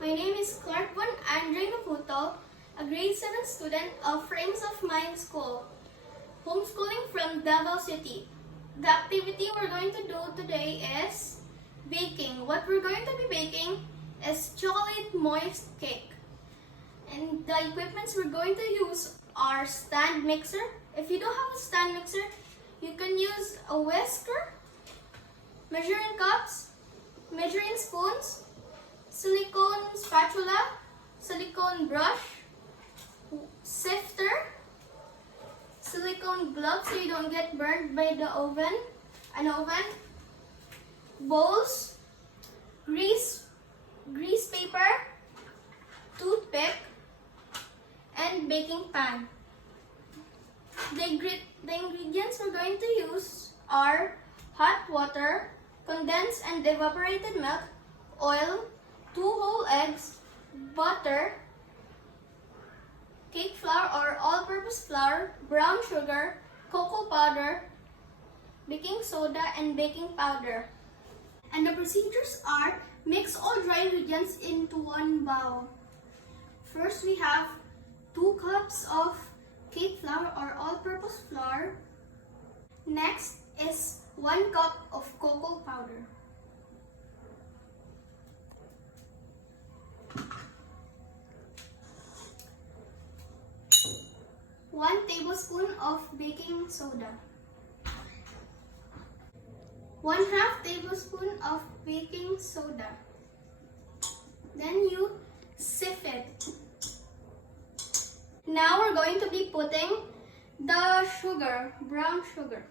My name is Clark Von Andre Naputo, a grade 7 student of Frames of Mind School, homeschooling from Davao City. The activity we're going to do today is baking. What we're going to be baking is chocolate moist cake. And the equipments we're going to use are stand mixer. If you don't have a stand mixer, you can use a whisker, measuring cups, measuring spoons, silicone spatula, silicone brush, sifter, silicone gloves so you don't get burned by the oven, bowls, grease paper, toothpick, and baking pan. The ingredients we're going to use are hot water, condensed and evaporated milk, oil, 2 whole eggs, butter, cake flour or all-purpose flour, brown sugar, cocoa powder, baking soda, and baking powder. And the procedures are: mix all dry ingredients into one bowl. First, we have 2 cups of cake flour or all-purpose flour. Next is 1 cup of cocoa powder. One tablespoon of baking soda. 1/2 tablespoon of baking soda. Then you sift it. Now we're going to be putting the sugar, brown sugar.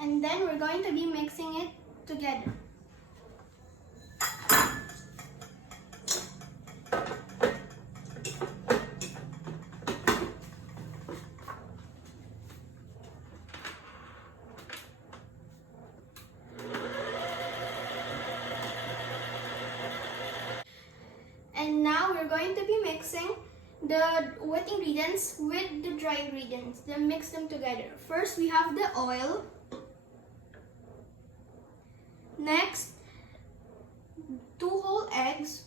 And then we're going to be mixing it together. And now we're going to be mixing the wet ingredients with the dry ingredients. Then mix them together. First, we have the oil. Next, 2 whole eggs,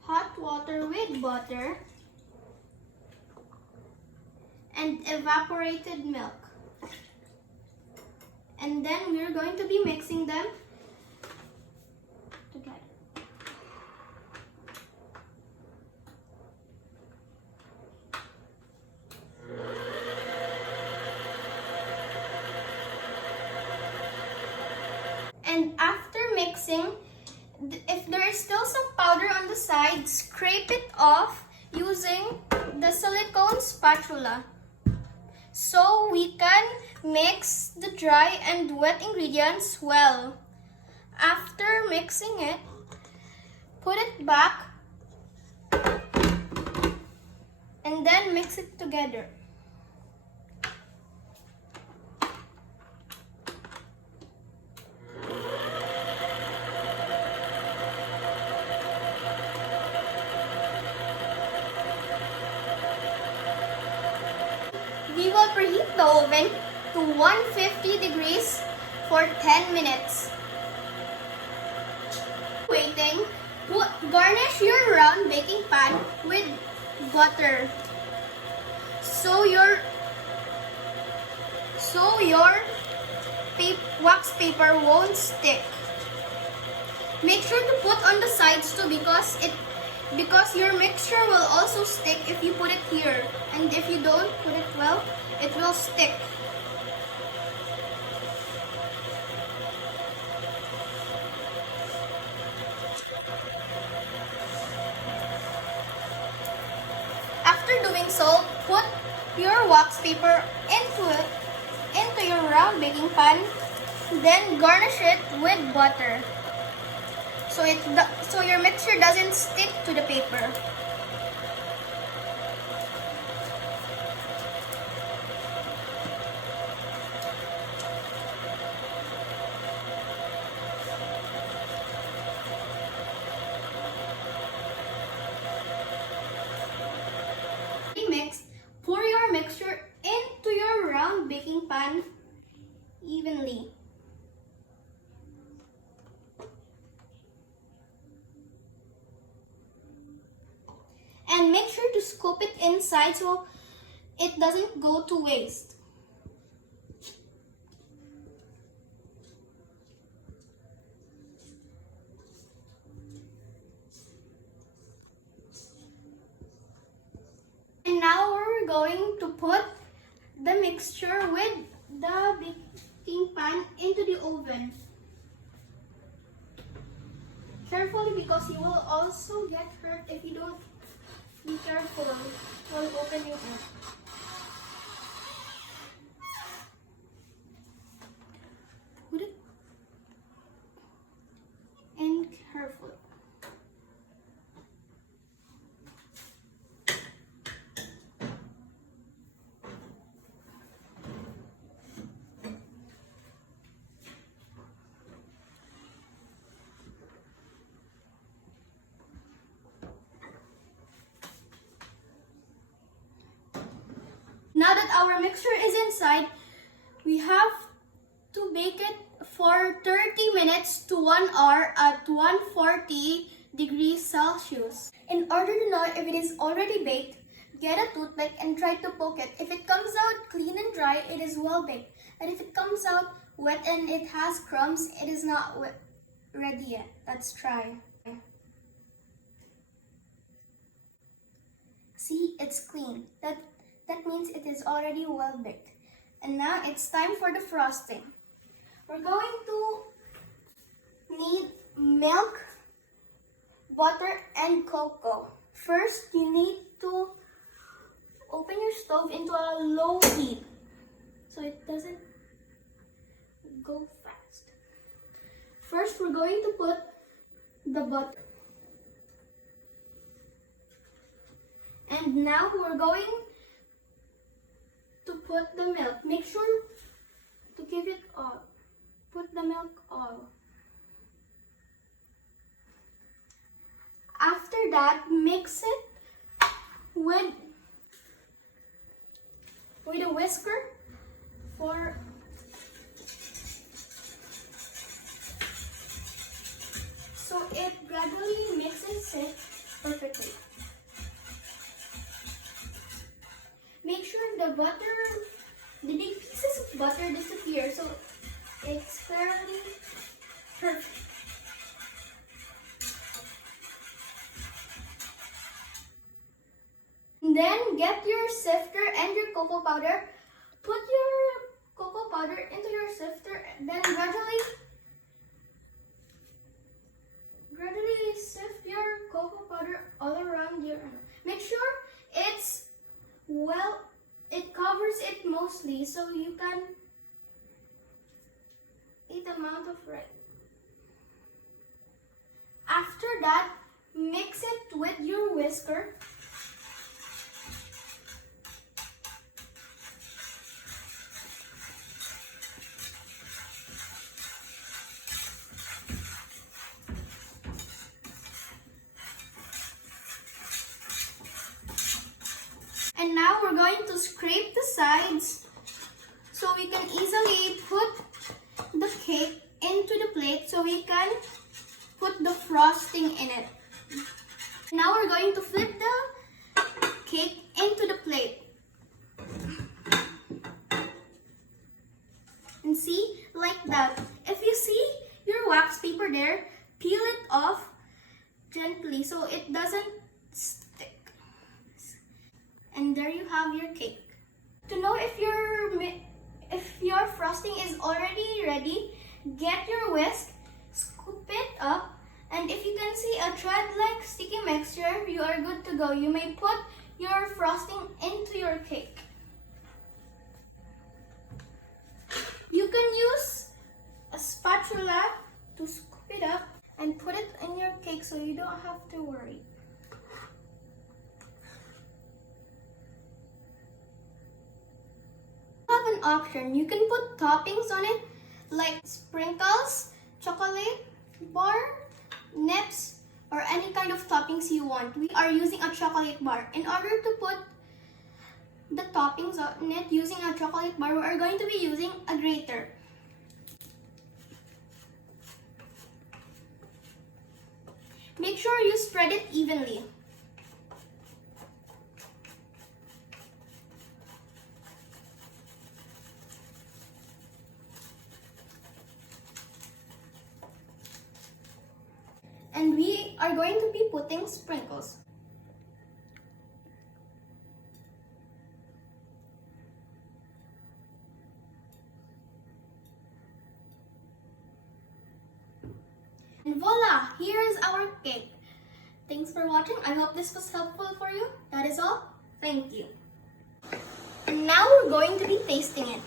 hot water with butter, and evaporated milk. And then we're going to be mixing them together. And after mixing, if there is still some powder on the side, scrape it off using the silicone spatula. So we can mix the dry and wet ingredients well. After mixing it, put it back and then mix it together. We will preheat the oven to 150 degrees for 10 minutes. Waiting, garnish your round baking pan with butter so your wax paper won't stick. Make sure to put on the sides too because your mixture will also stick if you put it here, and if you don't put it well, it will stick. After doing so, put your wax paper into your round baking pan, then garnish it with butter so your mixture doesn't stick to the paper. make sure to scoop it inside so it doesn't go to waste. And now we're going to put the mixture with the baking pan into the oven. Carefully, because you will also get hurt if you don't be careful while opening it. Put it in carefully. Now that our mixture is inside, we have to bake it for 30 minutes to 1 hour at 140 degrees Celsius. In order to know if it is already baked, get a toothpick and try to poke it. If it comes out clean and dry, it is well baked. And if it comes out wet and it has crumbs, it is not ready yet. Let's try. See, it's clean. That means it is already well baked. And now it's time for the frosting. We're going to need milk, butter, and cocoa. First, you need to open your stove into a low heat so it doesn't go fast. First, we're going to put the butter. And now we're going to put the milk. Make sure to give it all. Put the milk all. After that, mix it with a whisker so it gradually mixes it perfectly. Make sure the big pieces of butter disappear so it's fairly perfect. Then get your sifter and your cocoa powder. Put your cocoa powder into your sifter, then gradually sift your cocoa powder all around your. Make sure it covers it mostly so you can eat amount of rice. After that, mix it with your whisker. And now we're going to scrape the sides so we can easily put the cake into the plate so we can put the frosting in it. Now we're going to flip the cake into the plate. And see, like that. If you see your wax paper there, peel it off gently so it doesn't stick. And there you have your cake. To know if your frosting is already ready, get your whisk, scoop it up, and if you can see a thread-like sticky mixture, you are good to go. You may put your frosting into your cake. You can use a spatula to scoop it up and put it in your cake so you don't have to worry. Have an option. You can put toppings on it like sprinkles, chocolate bar, nips, or any kind of toppings you want. We are using a chocolate bar. In order to put the toppings on it using a chocolate bar, we are going to be using a grater. Make sure you spread it evenly. And we are going to be putting sprinkles. And voila! Here is our cake. Thanks for watching. I hope this was helpful for you. That is all. Thank you. And now we're going to be tasting it.